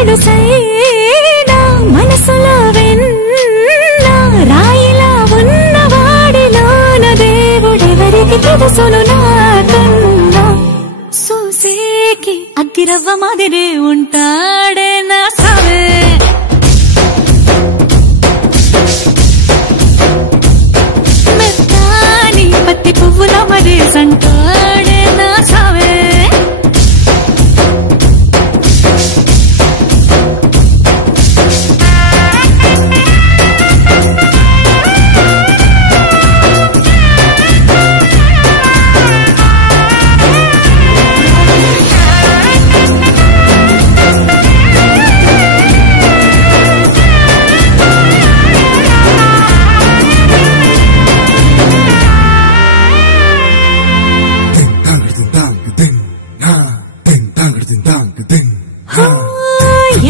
తెలుసైనా మనసులో వెన్న రాయిలా ఉన్నవాడిలోన దేవుడెవరికి తెలుసును నాకన్నా చూసేకి అగ్గిరవ్వ మాదిరే ఉంటాడే నా సావే మెత్తాని పత్తి పువ్వుల మరే సంటాడే నా సావే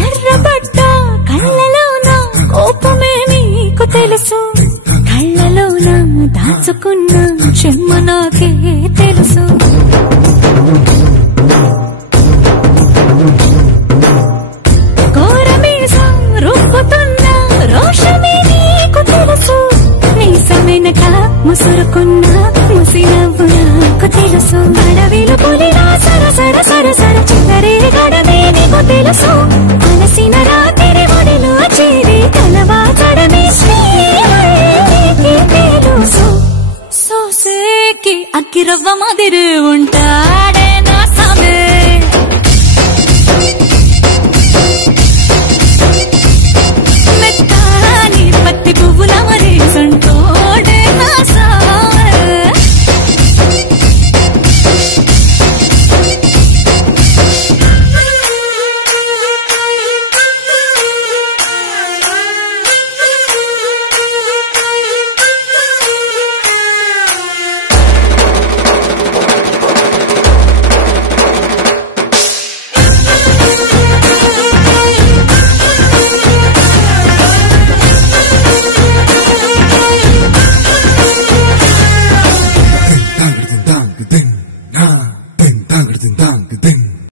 ఎర్రబడ్డ కళ్ళలోన కోపమే నీకు తెలుసు కళ్ళలోన దాచుకున్న చెమ్మ నాకే తెలుసు కోరమీసం రూపుతున్న రోషమే నీకు తెలుసు మీసమెనక ముసురుకున్న ముసినవ్వు నాకు తెలుసు అడవిలో పులిలా సరసర సరసర చిల్లరే గడమే నీకు తెలుసు అలసిన రాత్రి ఒడిలో చేరి కలవాచడమే శ్రీకి తెలుసు సోసేకి అగ్గిరవ్వ మాదిరి